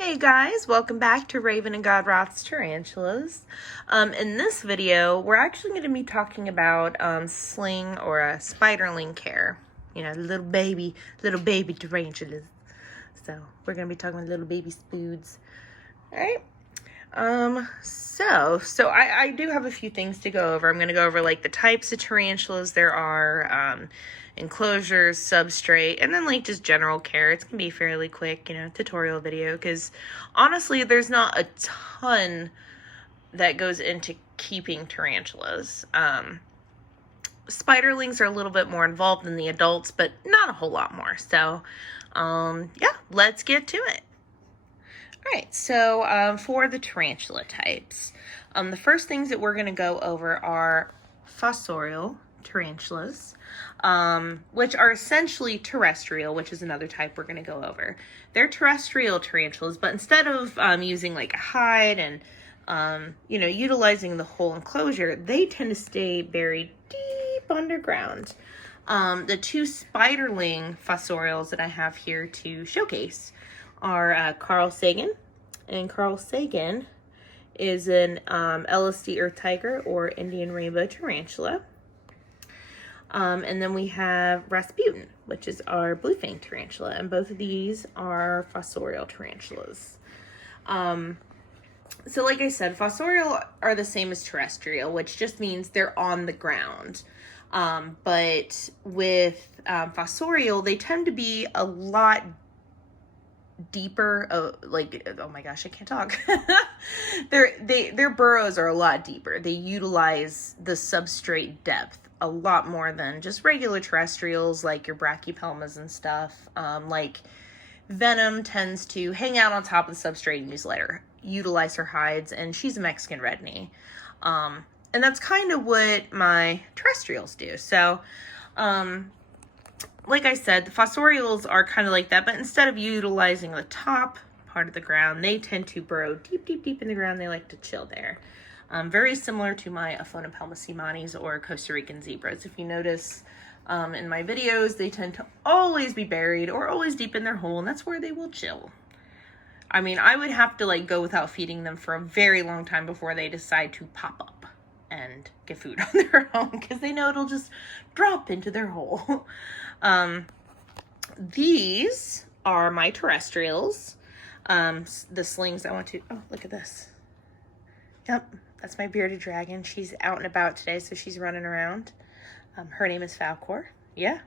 Hey guys, welcome back to Raven and Godroth's Tarantulas. In this video, we're actually going to be talking about Sling or a Spiderling care. You know, little baby tarantulas. So we're going to be talking about little baby spoods. Alright. So I do have a few things to go over. I'm going to go over like the types of tarantulas there are, enclosures, substrate, and then like just general care. It's gonna be fairly quick, you know, tutorial video, because honestly there's not a ton that goes into keeping tarantulas. Spiderlings are a little bit more involved than the adults, but not a whole lot more. So yeah, let's get to it. Alright, so for the tarantula types, the first things that we're going to go over are Fossorial Tarantulas, which are essentially terrestrial, which is another type we're going to go over. They're terrestrial tarantulas, but instead of using like a hide and, you know, utilizing the whole enclosure, they tend to stay buried deep underground. The two Spiderling fossorials that I have here to showcase are Carl Sagan, and Carl Sagan is an LSD earth tiger or Indian rainbow tarantula. And then we have Rasputin, which is our blue fang tarantula, and both of these are fossorial tarantulas. So like I said, fossorial are the same as terrestrial, which just means they're on the ground. But with fossorial, they tend to be a lot deeper. Oh my gosh, I can't talk. Their burrows are a lot deeper. They utilize the substrate depth a lot more than just regular terrestrials like your brachypelmas and stuff. Like Venom tends to hang out on top of the substrate and utilize her hides, and she's a Mexican red knee. And that's kind of what my terrestrials do. So like I said, the fossorials are kind of like that, but instead of utilizing the top part of the ground, they tend to burrow deep in the ground. They like to chill there. Very similar to my Ephebopus or Costa Rican zebras. If you notice in my videos, they tend to always be buried or always deep in their hole, and that's where they will chill. I mean, I would have to like go without feeding them for a very long time before they decide to pop up and get food on their own, because they know it'll just drop into their hole. These are my terrestrials. The slings I want to, oh, look at this. Yep, that's my bearded dragon. She's out and about today, so she's running around. Her name is Falcor. Yeah.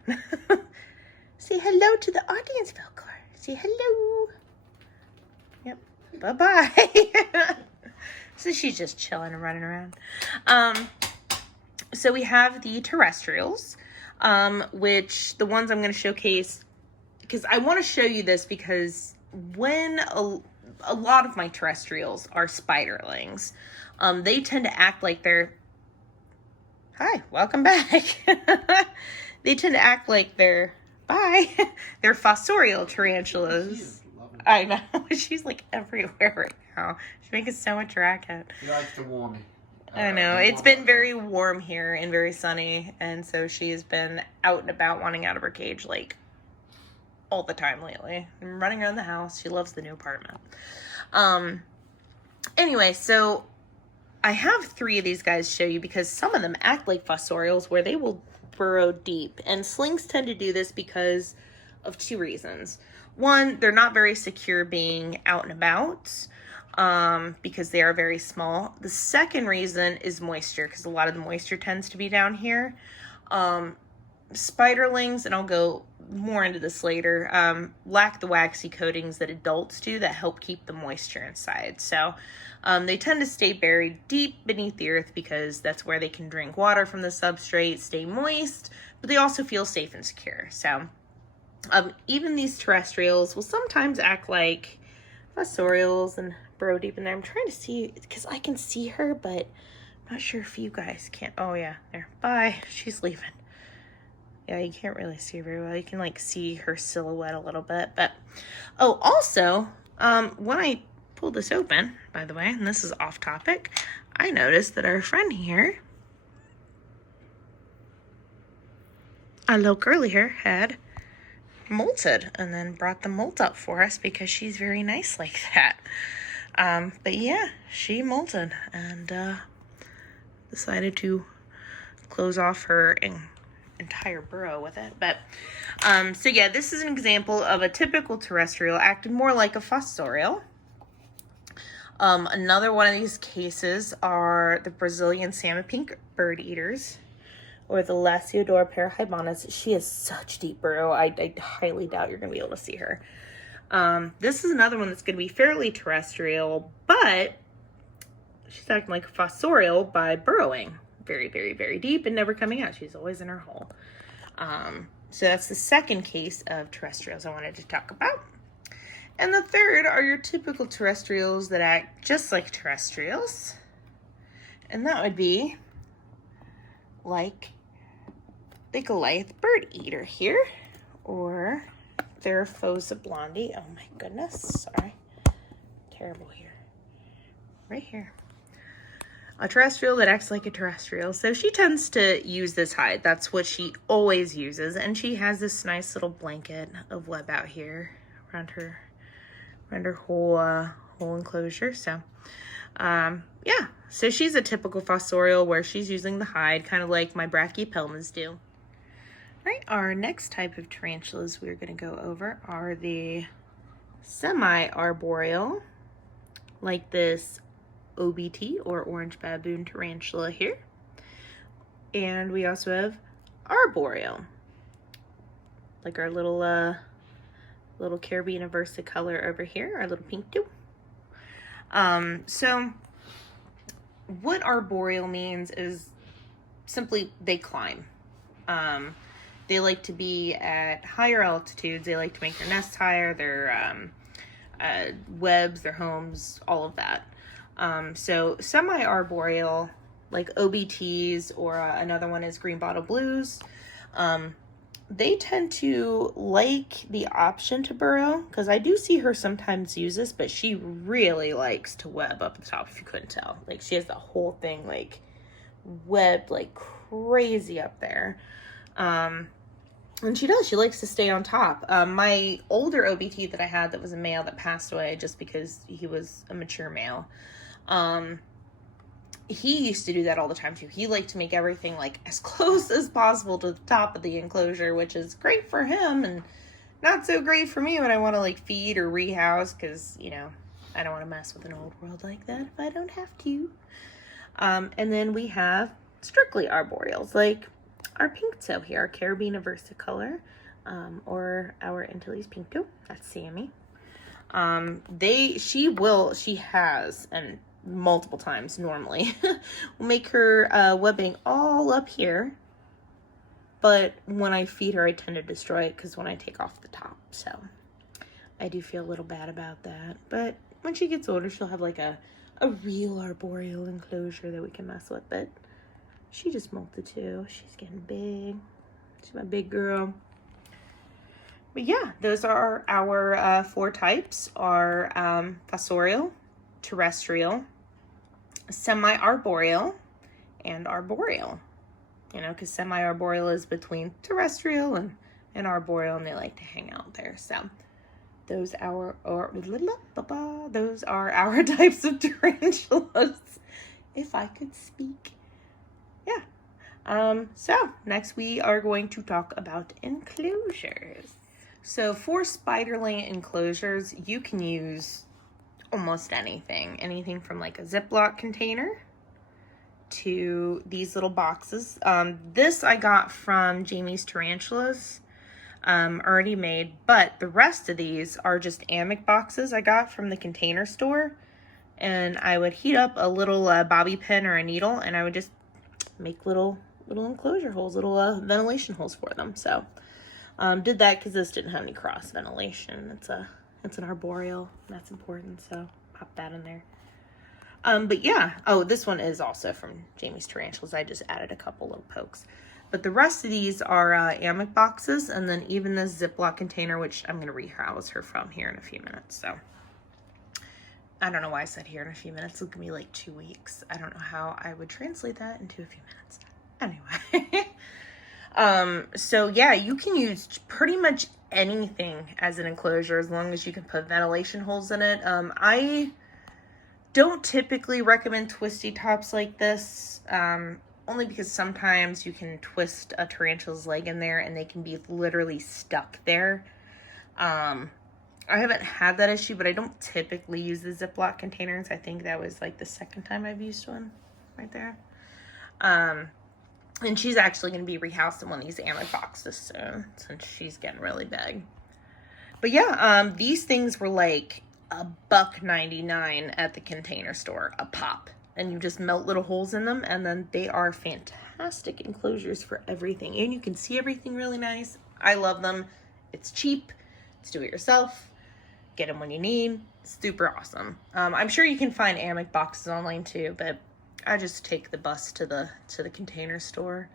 Say hello to the audience, Falcor. Say hello. Yep. Bye-bye. So she's just chilling and running around. So we have the terrestrials, which the ones I'm going to showcase, because I want to show you this because when a lot of my terrestrials are Spiderlings, they tend to act like they're, hi, welcome back. They tend to act like they're, bye, they're fossorial tarantulas. I know, she's like everywhere right now. She's making so much racket. She likes to warm me. I know, it's been very warm here and very sunny, and so she's been out and about wanting out of her cage like all the time lately. I'm running around the house. She loves the new apartment. Anyway, so I have 3 of these guys to show you because some of them act like fossorials where they will burrow deep, and slings tend to do this because of 2 reasons. One, they're not very secure being out and about, because they are very small. The second reason is moisture, because a lot of the moisture tends to be down here. Spiderlings, and I'll go more into this later, lack the waxy coatings that adults do that help keep the moisture inside. So they tend to stay buried deep beneath the earth because that's where they can drink water from the substrate, stay moist, but they also feel safe and secure. So even these terrestrials will sometimes act like fossorials and burrow deep in there. I'm trying to see, because I can see her, but I'm not sure if you guys can. Oh yeah, there. Bye. She's leaving. Yeah, you can't really see her very well. You can like see her silhouette a little bit. But oh, also, when I pulled this open, by the way, and this is off topic, I noticed that our friend here, a little curly hair, had molted and then brought the molt up for us because she's very nice like that. But yeah, she molted and decided to close off her entire burrow with it. But so yeah, this is an example of a typical terrestrial acting more like a fossorial. Another one of these cases are the Brazilian salmon pink bird eaters, or the Lasiodora parahybonus. She has such deep burrow. I highly doubt you're going to be able to see her. This is another one that's going to be fairly terrestrial, but she's acting like a fossorial by burrowing very, very, very deep and never coming out. She's always in her hole. So that's the second case of terrestrials I wanted to talk about. And the third are your typical terrestrials that act just like terrestrials. And that would be like the Goliath bird eater here, or Theraphosa blondi. Oh my goodness, sorry. Terrible here. Right here. A terrestrial that acts like a terrestrial. So she tends to use this hide. That's what she always uses. And she has this nice little blanket of web out here around her whole enclosure. So yeah, so she's a typical fossorial where she's using the hide, kind of like my Brachypelmas do. Right, our next type of tarantulas we're going to go over are the semi-arboreal, like this OBT or orange baboon tarantula here. And we also have arboreal, like our little Caribena versicolor over here, our little Pinktoe. So what arboreal means is simply they climb. They like to be at higher altitudes. They like to make their nests higher, their webs, their homes, all of that. So semi-arboreal, like OBTs, or another one is green bottle blues, they tend to like the option to burrow, because I do see her sometimes use this, but she really likes to web up the top, if you couldn't tell. Like, she has the whole thing, like, webbed like crazy up there. And she does. She likes to stay on top. My older OBT that I had that was a male that passed away just because he was a mature male, he used to do that all the time too. He liked to make everything like as close as possible to the top of the enclosure, which is great for him and not so great for me when I want to like feed or rehouse, because, you know, I don't want to mess with an old world like that if I don't have to. And then we have strictly arboreals, like our Pinktoe here, our Caribena versicolor, or our Antilles Pinktoe. That's Sammy. She has, and multiple times normally, will make her webbing all up here. But when I feed her, I tend to destroy it because when I take off the top. So I do feel a little bad about that. But when she gets older, she'll have like a real arboreal enclosure that we can mess with. But she just molted too. She's getting big. She's my big girl. But yeah, those are our 4 types: our fossorial, terrestrial, semi-arboreal, and arboreal. You know, because semi-arboreal is between terrestrial and arboreal, and they like to hang out there. So those are our types of tarantulas, if I could speak. Yeah. So next we are going to talk about enclosures. So for Spiderling enclosures, you can use almost anything from like a Ziploc container to these little boxes. This I got from Jamie's Tarantulas, already made, but the rest of these are just hammock boxes I got from the Container Store. And I would heat up a little bobby pin or a needle, and I would just make little enclosure holes, little ventilation holes for them. So did that because this didn't have any cross ventilation. It's an arboreal, that's important, so pop that in there. But yeah, oh, this one is also from Jamie's Tarantulas. I just added a couple little pokes. But the rest of these are hammock boxes, and then even this Ziploc container, which I'm going to rehouse her from here in a few minutes. So I don't know why I said here in a few minutes. It's going to be like 2 weeks. I don't know how I would translate that into a few minutes. Anyway. So yeah, you can use pretty much anything as an enclosure as long as you can put ventilation holes in it. I don't typically recommend twisty tops like this, only because sometimes you can twist a tarantula's leg in there and they can be literally stuck there. I haven't had that issue, but I don't typically use the Ziploc containers. I think that was like the second time I've used one right there. And she's actually going to be rehoused in one of these ammo boxes soon, since she's getting really big. But yeah, these things were like $1.99 at the Container Store, a pop. And you just melt little holes in them, and then they are fantastic enclosures for everything. And you can see everything really nice. I love them. It's cheap. It's do it yourself. Get them when you need. Super awesome. I'm sure you can find hammock boxes online too, but I just take the bus to the Container Store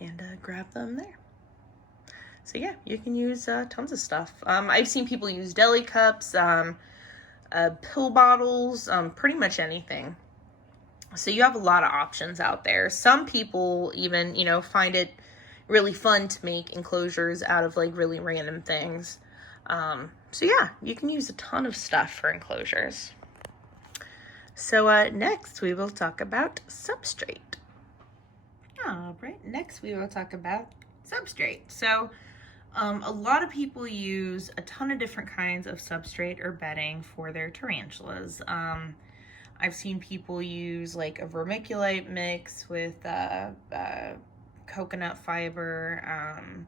and grab them there. So yeah, you can use tons of stuff. I've seen people use deli cups, pill bottles, pretty much anything. So you have a lot of options out there. Some people even, you know, find it really fun to make enclosures out of like really random things. So yeah, you can use a ton of stuff for enclosures. So next we will talk about substrate. All right, next we will talk about substrate. So a lot of people use a ton of different kinds of substrate or bedding for their tarantulas. I've seen people use like a vermiculite mix with coconut fiber.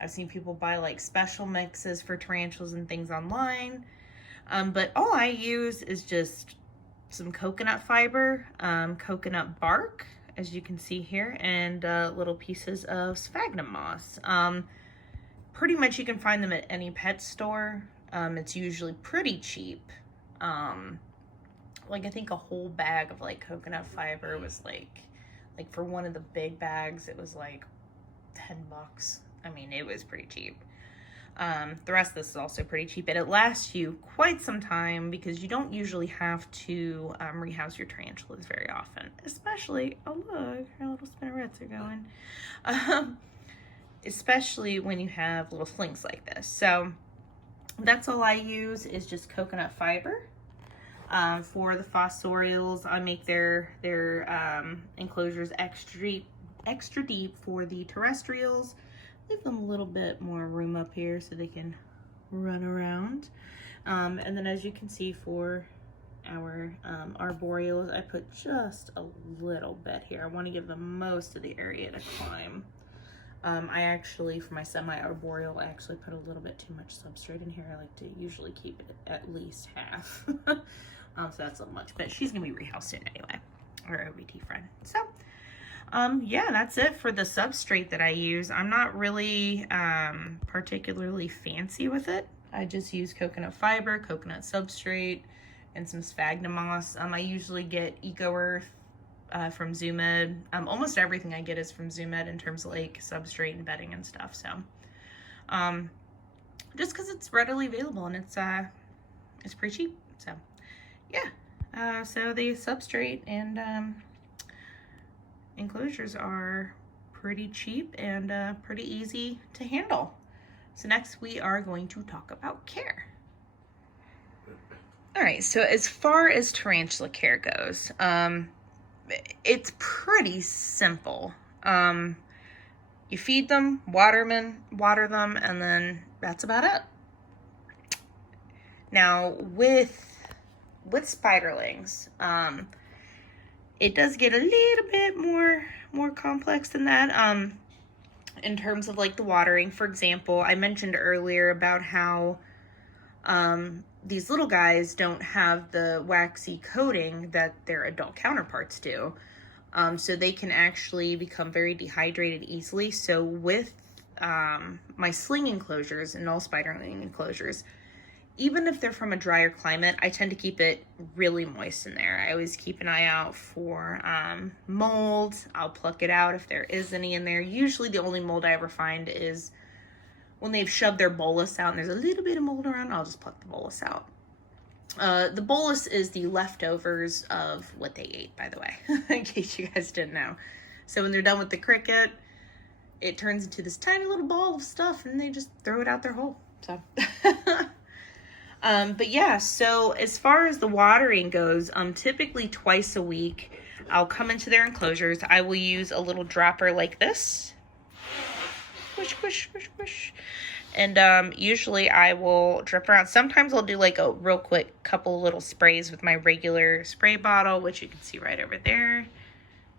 I've seen people buy like special mixes for tarantulas and things online. But all I use is just some coconut fiber, coconut bark, as you can see here, and little pieces of sphagnum moss. Pretty much you can find them at any pet store. It's usually pretty cheap. Like I think a whole bag of like coconut fiber was like for one of the big bags, it was like $10. I mean, it was pretty cheap. The rest of this is also pretty cheap, and it lasts you quite some time because you don't usually have to rehouse your tarantulas very often, especially, oh look, our little spinnerets are going, especially when you have little slings like this. So that's all I use is just coconut fiber. For the fossorials, I make their enclosures extra deep for the terrestrials. Leave them a little bit more room up here so they can run around. And then as you can see for our arboreals, I put just a little bit here. I want to give them most of the area to climb. I actually, for my semi-arboreal, I actually put a little bit too much substrate in here. I like to usually keep it at least half. So that's a little much, but she's gonna be rehoused soon anyway, our OBT friend. So yeah, that's it for the substrate that I use. I'm not really particularly fancy with it. I just use coconut fiber, coconut substrate, and some sphagnum moss. I usually get Eco Earth from Zoo Med. Almost everything I get is from Zoo Med in terms of like substrate and bedding and stuff. So just because it's readily available and it's pretty cheap. So yeah, so the substrate and enclosures are pretty cheap and pretty easy to handle. So next we are going to talk about care. All right, so as far as tarantula care goes, it's pretty simple. You feed them, water them, and then that's about it. Now with spiderlings, it does get a little bit more complex than that. In terms of like the watering, for example, I mentioned earlier about how these little guys don't have the waxy coating that their adult counterparts do. So they can actually become very dehydrated easily. So with my sling enclosures and all spiderling enclosures, even if they're from a drier climate, I tend to keep it really moist in there. I always keep an eye out for mold. I'll pluck it out if there is any in there. Usually the only mold I ever find is when they've shoved their bolus out and there's a little bit of mold around, I'll just pluck the bolus out. The bolus is the leftovers of what they ate, by the way, in case you guys didn't know. So when they're done with the cricket, it turns into this tiny little ball of stuff and they just throw it out their hole. So, but yeah, so as far as the watering goes, typically twice a week, I'll come into their enclosures. I will use a little dropper like this. Squish, squish, squish, squish. And usually I will drip around. Sometimes I'll do like a real quick couple little sprays with my regular spray bottle, which you can see right over there.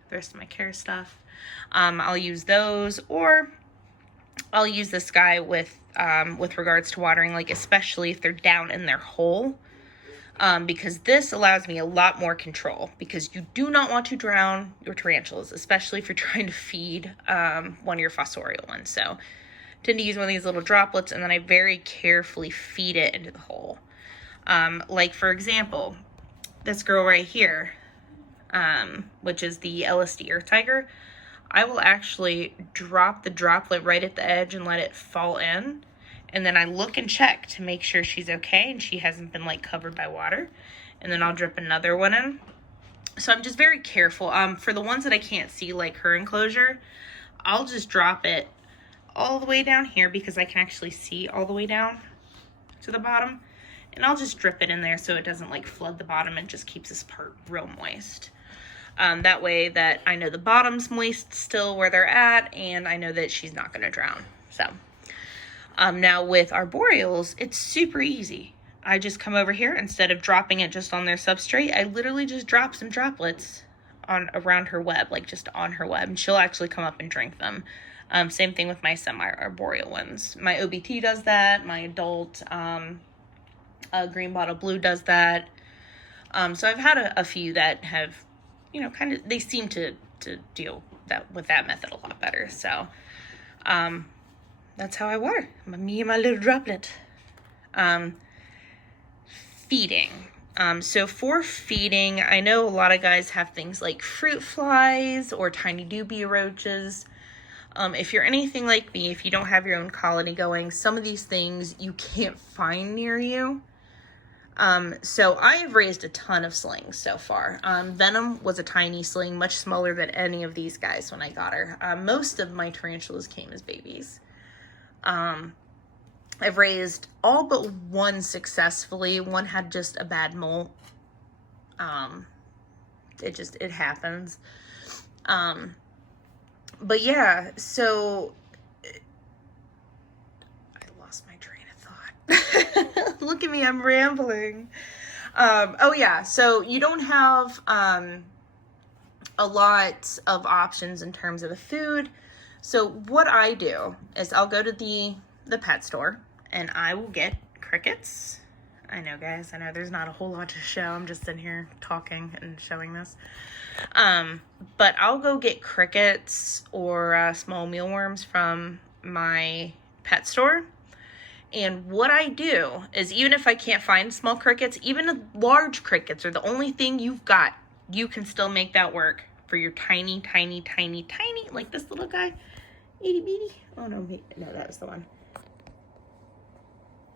The rest of my care stuff. I'll use those, or I'll use this guy with regards to watering, like especially if they're down in their hole. Because this allows me a lot more control, because you do not want to drown your tarantulas, especially if you're trying to feed one of your fossorial ones. So I tend to use one of these little droplets, and then I very carefully feed it into the hole. Like for example, this girl right here, which is the LSD earth tiger, I will actually drop the droplet right at the edge and let it fall in. And then I look and check to make sure she's okay and she hasn't been like covered by water. And then I'll drip another one in. So I'm just very careful. For the ones that I can't see, like her enclosure, I'll just drop it all the way down here because I can actually see all the way down to the bottom. And I'll just drip it in there so it doesn't like flood the bottom and just keeps this part real moist. That way that I know the bottom's moist still where they're at, and I know that she's not going to drown. So now with Arboreals, it's super easy. I just come over here, instead of dropping it just on their substrate, I literally just drop some droplets around her web, like just on her web, and she'll actually come up and drink them. Same thing with my semi-arboreal ones. My OBT does that. My adult green bottle blue does that. So I've had a few that have, you know, kind of, they seem to deal with that method a lot better. So that's how I water. Me and my little droplet. Feeding. So for feeding, I know a lot of guys have things like fruit flies or tiny dubia roaches. If you're anything like me, if you don't have your own colony going, some of these things you can't find near you. So I have raised a ton of slings so far. Venom was a tiny sling, much smaller than any of these guys when I got her. Most of my tarantulas came as babies. I've raised all but one successfully. One had just a bad molt. It happens. But yeah, so I lost my train of thought. Look at me, I'm rambling. Oh yeah, so you don't have a lot of options in terms of the food. So what I do is I'll go to the pet store and I will get crickets. I know, guys, I know there's not a whole lot to show. I'm just sitting here talking and showing this. But I'll go get crickets or small mealworms from my pet store. And what I do is, even if I can't find small crickets, even large crickets are the only thing you've got, you can still make that work for your tiny, tiny, tiny, tiny, like this little guy. Itty bitty. Oh no, that was the one.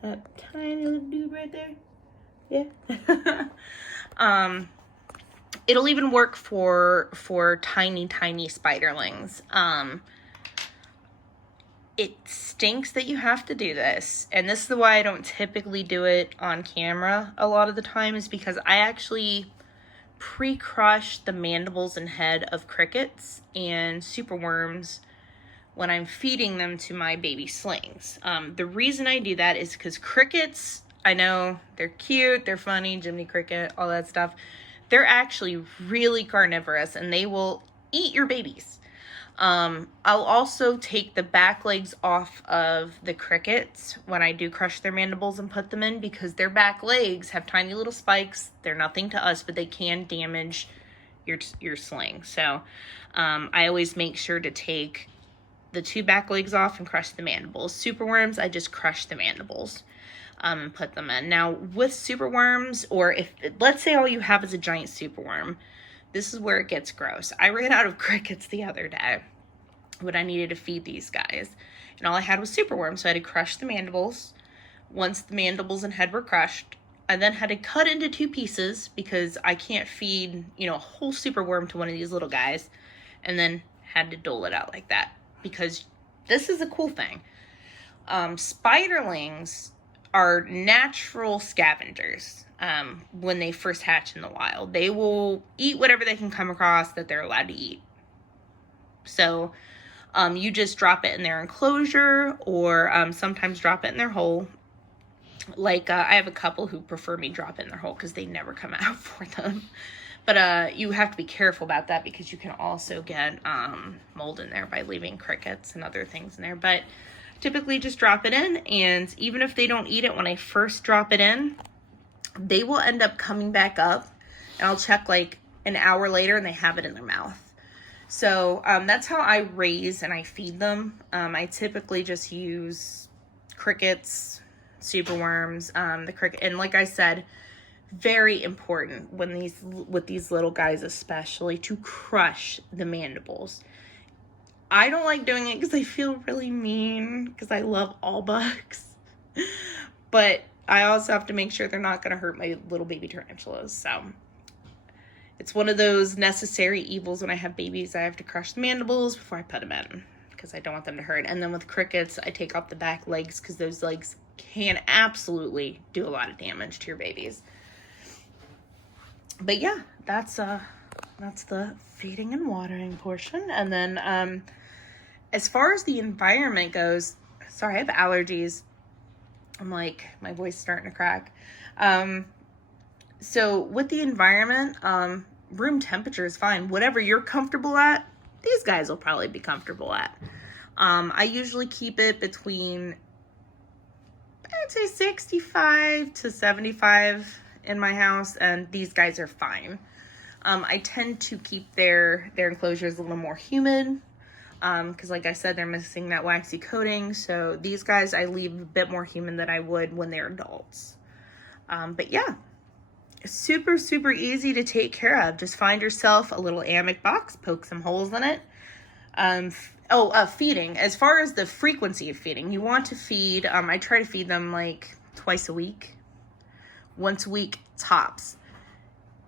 That tiny little dude right there. Yeah. It'll even work for tiny, tiny spiderlings. It stinks that you have to do this, and this is why I don't typically do it on camera a lot of the time, is because I actually pre-crush the mandibles and head of crickets and superworms when I'm feeding them to my baby slings. The reason I do that is because crickets, I know they're cute, they're funny, Jiminy Cricket, all that stuff. They're actually really carnivorous, and they will eat your babies. I'll also take the back legs off of the crickets when I do crush their mandibles and put them in, because their back legs have tiny little spikes. They're nothing to us, but they can damage your sling. So I always make sure to take the two back legs off and crush the mandibles. Superworms, I just crush the mandibles and put them in. Now with superworms, or if, let's say all you have is a giant superworm, this is where it gets gross. I ran out of crickets the other day when I needed to feed these guys, and all I had was superworms, so I had to crush the mandibles. Once the mandibles and head were crushed, I then had to cut into two pieces because I can't feed, a whole superworm to one of these little guys, and then had to dole it out like that, because this is a cool thing. Spiderlings are natural scavengers. When they first hatch in the wild, they will eat whatever they can come across that they're allowed to eat. So you just drop it in their enclosure, or sometimes drop it in their hole. Like I have a couple who prefer me drop it in their hole because they never come out for them. But you have to be careful about that because you can also get mold in there by leaving crickets and other things in there. But typically just drop it in, and even if they don't eat it when I first drop it in, they will end up coming back up, and I'll check like an hour later and they have it in their mouth. So that's how I raise and I feed them. I typically just use crickets, superworms, the cricket, and like I said, very important when with these little guys especially, to crush the mandibles. I don't like doing it because I feel really mean because I love all bugs. But I also have to make sure they're not going to hurt my little baby tarantulas. So it's one of those necessary evils when I have babies. I have to crush the mandibles before I put them in because I don't want them to hurt. And then with crickets, I take off the back legs because those legs can absolutely do a lot of damage to your babies. But yeah, that's the feeding and watering portion. And then as far as the environment goes, sorry, I have allergies. I'm like, my voice is starting to crack. So with the environment, room temperature is fine. Whatever you're comfortable at, these guys will probably be comfortable at. I usually keep it between, I'd say 65 to 75 in my house, and these guys are fine. I tend to keep their enclosures a little more humid, because like I said, they're missing that waxy coating. So these guys I leave a bit more humid than I would when they're adults. But yeah, super, super easy to take care of. Just find yourself a little hammock box, poke some holes in it. Feeding. As far as the frequency of feeding, you want to feed, I try to feed them like twice a week, once a week tops.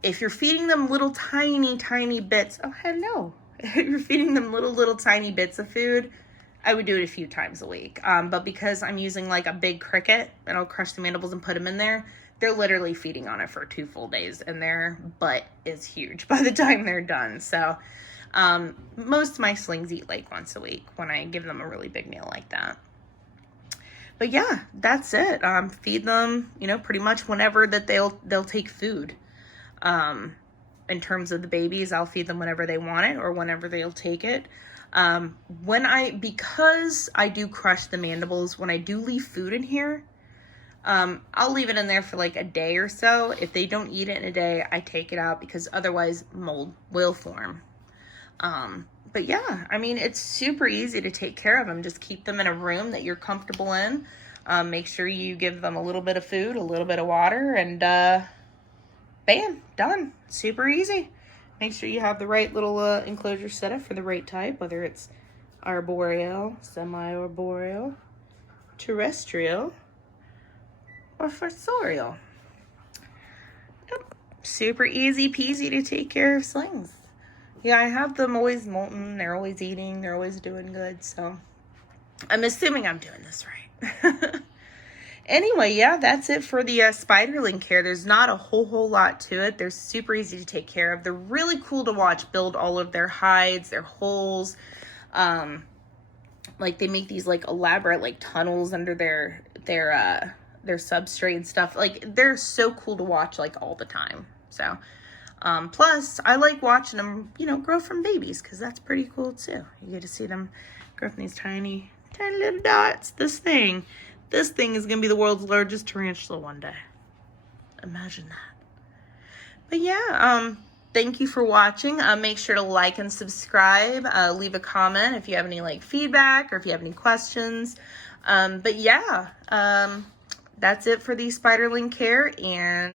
If you're feeding them little tiny bits, oh hello. If you're feeding them little tiny bits of food, I would do it a few times a week. But because I'm using like a big cricket and I'll crush the mandibles and put them in there, they're literally feeding on it for 2 full days, and their butt is huge by the time they're done. So most of my slings eat like once a week when I give them a really big meal like that. But yeah, that's it. Feed them, pretty much whenever that they'll take food. In terms of the babies, I'll feed them whenever they want it or whenever they'll take it. Because I do crush the mandibles, when I do leave food in here, I'll leave it in there for like a day or so. If they don't eat it in a day, I take it out because otherwise mold will form. But yeah, I mean, it's super easy to take care of them. Just keep them in a room that you're comfortable in. Make sure you give them a little bit of food, a little bit of water, and bam, done. Super easy. Make sure you have the right little enclosure set up for the right type, whether it's Arboreal, semi-arboreal, Terrestrial, or Fossorial. Yep. Super easy peasy to take care of slings. Yeah, I have them always molting. They're always eating. They're always doing good. So I'm assuming I'm doing this right. Anyway, yeah, that's it for the Spiderling care. There's not a whole lot to it. They're super easy to take care of. They're really cool to watch build all of their hides, their holes. Like they make these like elaborate like tunnels under their substrate and stuff. Like they're so cool to watch like all the time. So plus I like watching them, grow from babies, because that's pretty cool too. You get to see them grow from these tiny little dots. This thing is going to be the world's largest tarantula one day. Imagine that. But yeah, thank you for watching. Make sure to like and subscribe. Leave a comment if you have any like feedback or if you have any questions. But yeah, that's it for the Spiderling care, and